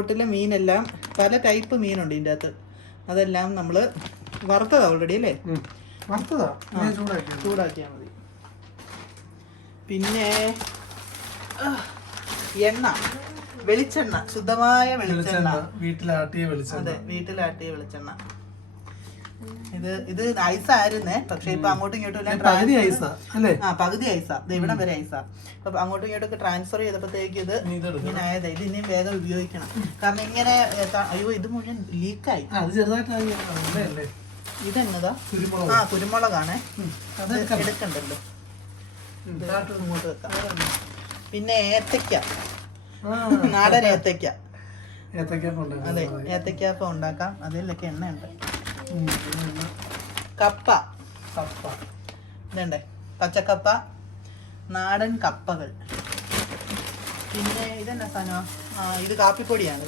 ബോട്ടിലെ മീനെല്ലാം പല ടൈപ്പ് മീനുണ്ട് ഇതിൻ്റെ അകത്ത്. അതെല്ലാം നമ്മൾ വറുത്തതാ ഓൾറെഡി അല്ലേ? ചൂടാക്കിയാൽ മതി. പിന്നെ എണ്ണ, വെളിച്ചെണ്ണ, ശുദ്ധമായ വെളിച്ചെണ്ണ, വീട്ടിലാട്ടിയ വെളിച്ചെണ്ണ. അതെ, വീട്ടിലാട്ടിയ വെളിച്ചെണ്ണ. ഇത് ഐസായിരുന്നേ, പക്ഷെ ഇപ്പൊ അങ്ങോട്ടും ഇങ്ങോട്ടും പകുതി ഐസാ. ഇത് ഇവിടം വരെ ഐസാ. അപ്പൊ അങ്ങോട്ടും ഇങ്ങോട്ടൊക്കെ ട്രാൻസ്ഫർ ചെയ്തപ്പോഴത്തേക്ക് ഇത് ഇങ്ങനെ ആയത്. ഇത് ഇനിയും വേഗം ഉപയോഗിക്കണം. കാരണം ഇങ്ങനെ അയ്യോ ഇത് മുഴുവൻ ലീക്കായി. ഇതെന്നതാ? കുരുമുളകാണ്. അത് എടുക്കണ്ടല്ലോ, ഇങ്ങോട്ട് വെക്കാം. പിന്നെ ഏത്തക്ക, നാടൻ ഏത്തക്ക. അതെ, ഏത്തക്കാപ്പം ഉണ്ടാക്കാം. അതിലൊക്കെ എണ്ണയുണ്ട്. കപ്പ ഇതുണ്ടേ, പച്ചക്കപ്പ, നാടൻ കപ്പകൾ. പിന്നെ ഇതെന്നാ സാധനം? ഇത് കാപ്പിപ്പൊടിയാണ്.